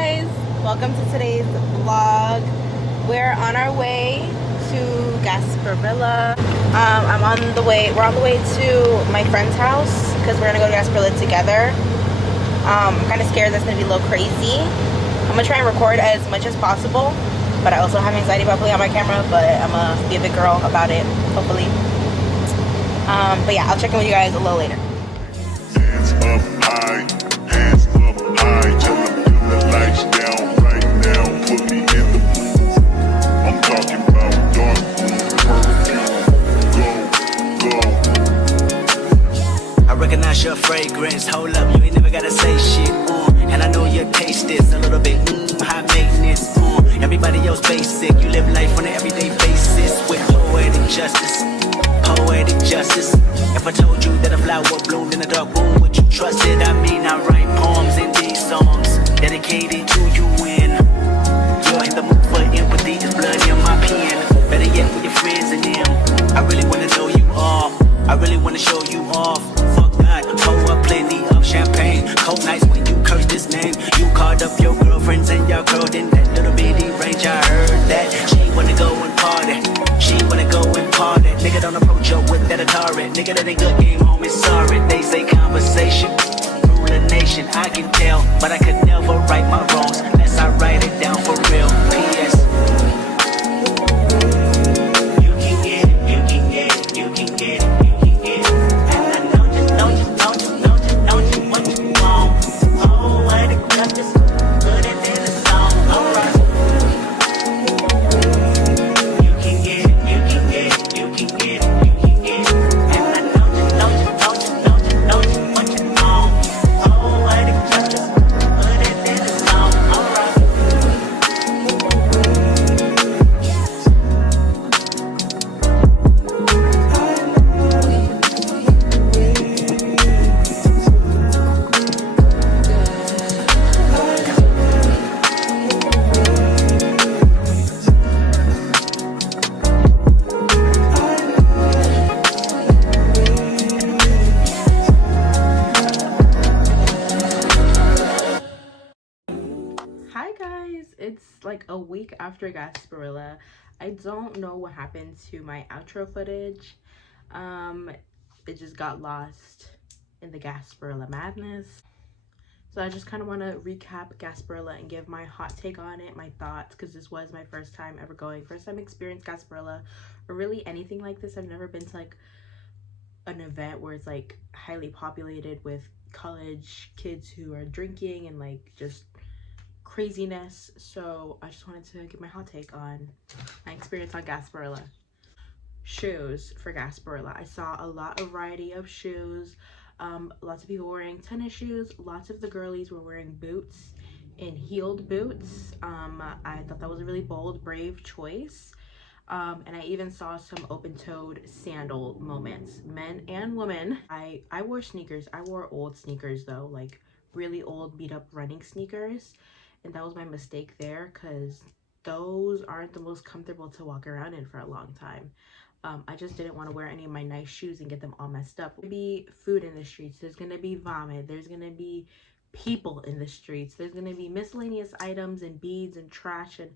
guys, welcome to today's vlog. We're on our way to Gasparilla. We're on the way to my friend's house because we're gonna go to Gasparilla together. I'm kind of scared that's gonna be a little crazy. I'm gonna try and record as much as possible, but I also have anxiety about pulling out my camera, but I'm gonna be a big girl about it, hopefully. But yeah, I'll check in with you guys a little later. Hands up high, hands up high. Tell them dim the lights down right now. Put me in the mood. I'm talking about dark perfume. Go, go. I recognize your fragrance. Hold up, you ain't never gotta say shit. And I know your taste is a little bit high maintenance. Everybody else basic. You live life on an everyday basis with poetic justice. Poetic justice. If I told you that a flower bloomed in a dark room, would you trust it? I mean, I write poems in these songs dedicated to you when you're in the mood for empathy. There's blood in my pen. Better yet, with your friends and them. I really wanna know you off. I really wanna show you off. Fuck that. Pour up plenty of champagne. Cold nights when you curse this name. You called up your girlfriends and your girl in that little bitty range. I heard that she wanna go and party. She wanna go and party. Nigga don't approach her with that Atari. Nigga that ain't good game home is sorry. They say conversation rule a nation. I can tell, but I could never right my wrongs unless I write it down for real. P.S. You can get it, you can get it, you can get it, you can get it. And I know you what you want. Oh, what it just put it in the song. Alright. You can get it, you can get it, you can get it, you can get it. And I know you what you want. Oh, what it just put it in the song. Alright. Hi guys, it's like a week after Gasparilla. I don't know what happened to my outro footage. It just got lost in the Gasparilla madness. So I just kind of want to recap Gasparilla and give my hot take on it, my thoughts, because this was my first time ever going, first time experienced Gasparilla, or really anything like this. I've never been to like an event where it's like highly populated with college kids who are drinking and like just craziness. So I just wanted to give my hot take on my experience on Gasparilla. Shoes for Gasparilla. I saw a lot of variety of shoes. Lots of people wearing tennis shoes. Lots of the girlies were wearing boots and heeled boots. I thought that was a really bold, brave choice. And I even saw some open-toed sandal moments, men and women. I wore sneakers. I wore old sneakers though, like really old beat up running sneakers. And that was my mistake there because those aren't the most comfortable to walk around in for a long time. I just didn't want to wear any of my nice shoes and get them all messed up. There's gonna be food in the streets. There's gonna be vomit. There's gonna be people in the streets. There's gonna be miscellaneous items and beads and trash and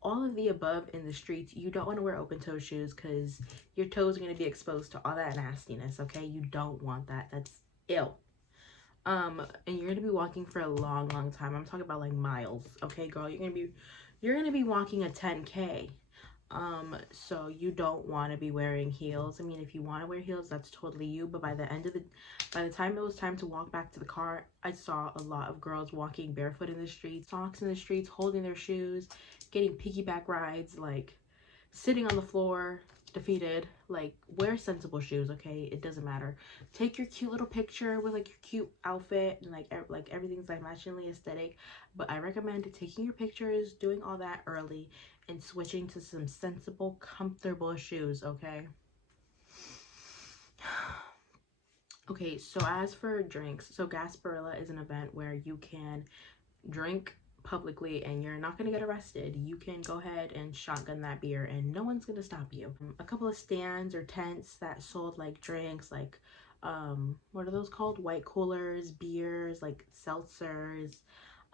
all of the above in the streets. You don't want to wear open toe shoes because your toes are going to be exposed to all that nastiness. Okay, you don't want that. That's ill. And you're going to be walking for a long time. I'm talking about like miles. Okay, girl, you're going to be walking a 10K. So you don't want to be wearing heels. I mean, if you want to wear heels, that's totally you, but by the time it was time to walk back to the car, I saw a lot of girls walking barefoot in the streets, socks in the streets, holding their shoes, getting piggyback rides, like sitting on the floor, defeated. Like, wear sensible shoes, okay? It doesn't matter. Take your cute little picture with like your cute outfit and like everything's like matchingly aesthetic, but I recommend taking your pictures, doing all that early, and switching to some sensible, comfortable shoes, okay? Okay, so as for drinks, so Gasparilla is an event where you can drink publicly and you're not going to get arrested. You can go ahead and shotgun that beer and no one's going to stop you. A couple of stands or tents that sold like drinks, like what are those called? White coolers, beers, like seltzers,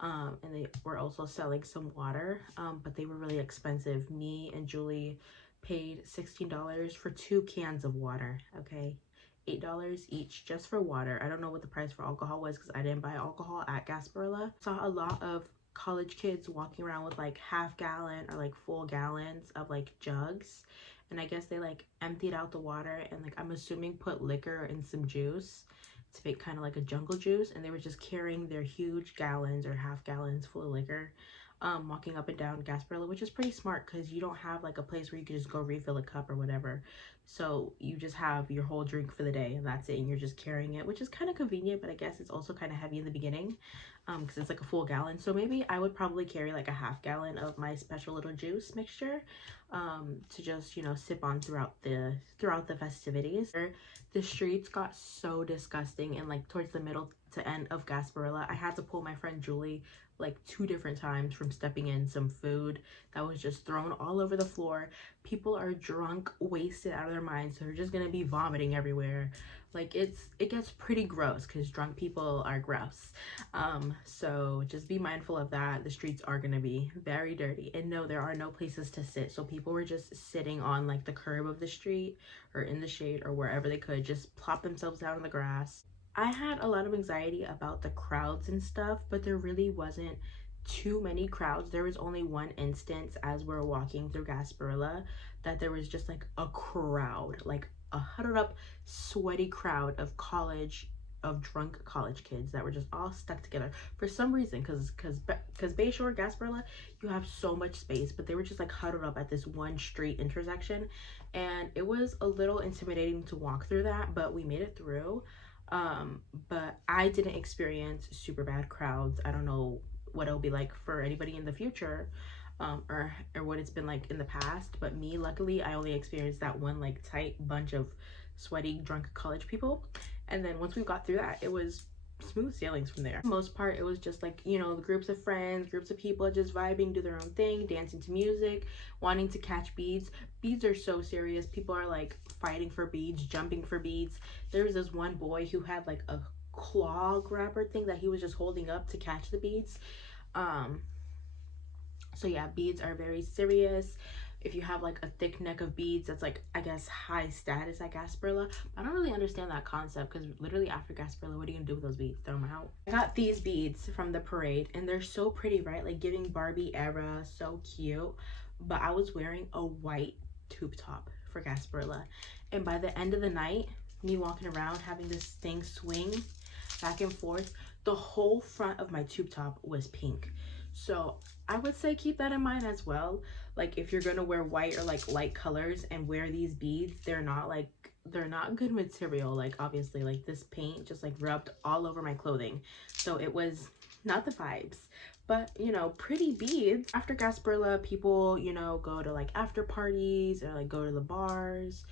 And they were also selling some water, but they were really expensive. Me and Julie paid $16 for 2 cans of water. Okay, $8 each just for water. I don't know what the price for alcohol was because I didn't buy alcohol at Gasparilla. Saw a lot of college kids walking around with like half-gallon or like full gallons of like jugs, and I guess they like emptied out the water and like I'm assuming put liquor in some juice to make kind of like a jungle juice, and they were just carrying their huge gallons or half gallons full of liquor, walking up and down Gasparilla, which is pretty smart because you don't have like a place where you can just go refill a cup or whatever. So you just have your whole drink for the day and that's it, and you're just carrying it, which is kind of convenient, but I guess it's also kind of heavy in the beginning because it's like a full gallon. So maybe I would probably carry like a half gallon of my special little juice mixture to just, you know, sip on throughout the festivities. The streets got so disgusting, and like towards the middle to end of Gasparilla, I had to pull my friend Julie like 2 different times from stepping in some food that was just thrown all over the floor. People are drunk, wasted out of their minds, so they're just gonna be vomiting everywhere. Like it gets pretty gross because drunk people are gross. So just be mindful of that. The streets are gonna be very dirty, and no, there are no places to sit, so people were just sitting on like the curb of the street or in the shade or wherever they could, just plop themselves down on the grass. I had a lot of anxiety about the crowds and stuff, but there really wasn't too many crowds. There was only one instance as we were walking through Gasparilla that there was just like a crowd, like a huddled up, sweaty crowd of drunk college kids that were just all stuck together for some reason, because Bayshore, Gasparilla, you have so much space, but they were just like huddled up at this one street intersection, and it was a little intimidating to walk through that, but we made it through. But I didn't experience super bad crowds. I don't know what it'll be like for anybody in the future, or what it's been like in the past, but me, luckily, I only experienced that one like tight bunch of sweaty drunk college people, and then once we got through that, it was smooth sailings from there. For the most part, it was just like, you know, groups of friends, groups of people just vibing, do their own thing, dancing to music, wanting to catch beads. Beads are so serious. People are like fighting for beads, jumping for beads. There was this one boy who had like a claw grabber thing that he was just holding up to catch the beads. So yeah, beads are very serious. If you have like a thick neck of beads, that's like, I guess, high status at Gasparilla. I don't really understand that concept because literally after Gasparilla, what are you gonna do with those beads? Throw them out? I got these beads from the parade and they're so pretty, right? Like giving Barbie era, so cute. But I was wearing a white tube top for Gasparilla. And by the end of the night, me walking around having this thing swing back and forth, the whole front of my tube top was pink. So I would say keep that in mind as well. Like if you're gonna wear white or like light colors and wear these beads, they're not good material. Like obviously, like this paint just like rubbed all over my clothing, so it was not the vibes. But you know, pretty beads. After Gasparilla, people, you know, go to like after parties or like go to the bars.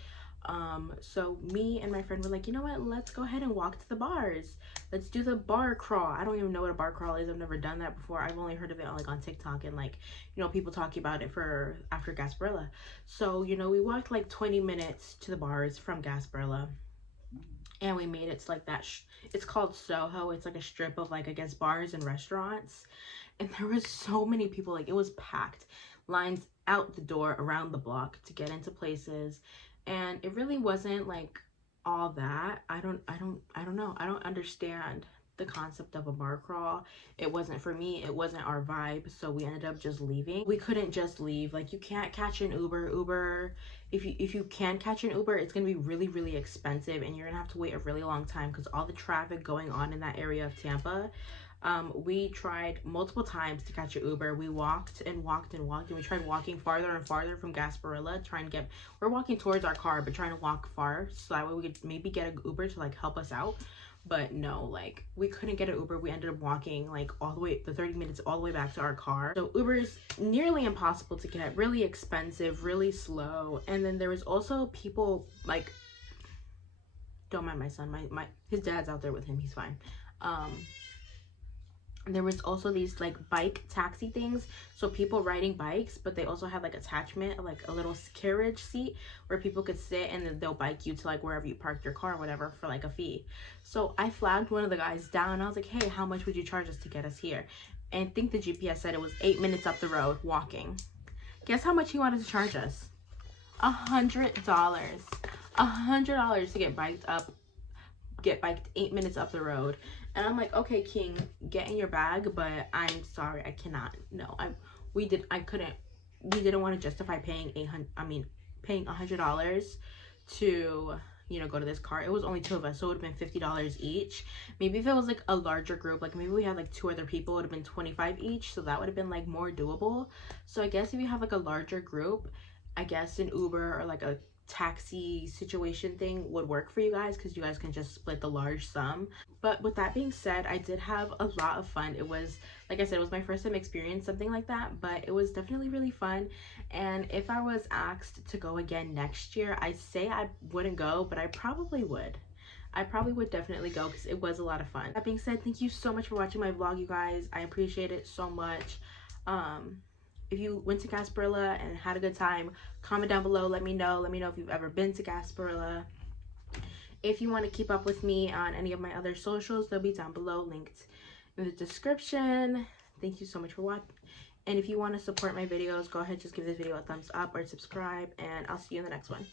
So me and my friend were like, you know what, let's go ahead and walk to the bars. Let's do the bar crawl. I don't even know what a bar crawl is. I've never done that before. I've only heard of it like on TikTok and like, you know, people talking about it for after Gasparilla. So, you know, we walked like 20 minutes to the bars from Gasparilla, and we made it to like that it's called Soho. It's like a strip of like, I guess, bars and restaurants, and there was so many people. Like it was packed, lines out the door around the block to get into places. And it really wasn't like all that. I don't know. I don't understand the concept of a bar crawl. It wasn't for me. It wasn't our vibe. So we ended up just leaving. We couldn't just leave. Like you can't catch an Uber. If you can catch an Uber, it's gonna be really, really expensive, and you're gonna have to wait a really long time because all the traffic going on in that area of Tampa. We tried multiple times to catch an Uber. We walked and walked and walked, and we tried walking farther and farther from Gasparilla, we're walking towards our car, but trying to walk far so that way we could maybe get an Uber to like help us out. But no, like we couldn't get an Uber. We ended up walking like all the way, the 30 minutes all the way back to our car. So Uber is nearly impossible to get, really expensive, really slow. And then there was also people like, don't mind my son, his dad's out there with him, he's fine. There was also these like bike taxi things, so people riding bikes, but they also had like attachment, like a little carriage seat where people could sit, and then they'll bike you to like wherever you parked your car or whatever for like a fee. So I flagged one of the guys down. I was like, hey, how much would you charge us to get us here? and I think the GPS said it was 8 minutes up the road walking. Guess how much he wanted to charge us? $100. $100 to get biked 8 minutes up the road. And I'm like, okay, King, get in your bag, but I'm sorry, I cannot. No, we didn't want to justify paying paying $100 to, you know, go to this car. It was only 2 of us, so it would have been $50 each. Maybe if it was like a larger group, like maybe we had like 2 other people, it would have been 25 each, so that would have been like more doable. So I guess if you have like a larger group, I guess an Uber or like a taxi situation thing would work for you guys, because you guys can just split the large sum. But with that being said, I did have a lot of fun. It was, like I said, it was my first time experiencing something like that, but it was definitely really fun. And if I was asked to go again next year, I say I wouldn't go, but I probably would. I probably would definitely go, because it was a lot of fun. That being said, thank you so much for watching my vlog, you guys. I appreciate it so much. If you went to Gasparilla and had a good time, comment down below. Let me know if you've ever been to Gasparilla. If you want to keep up with me on any of my other socials, they'll be down below, linked in the description. Thank you so much for watching. And if you want to support my videos, go ahead, just give this video a thumbs up or subscribe, and I'll see you in the next one.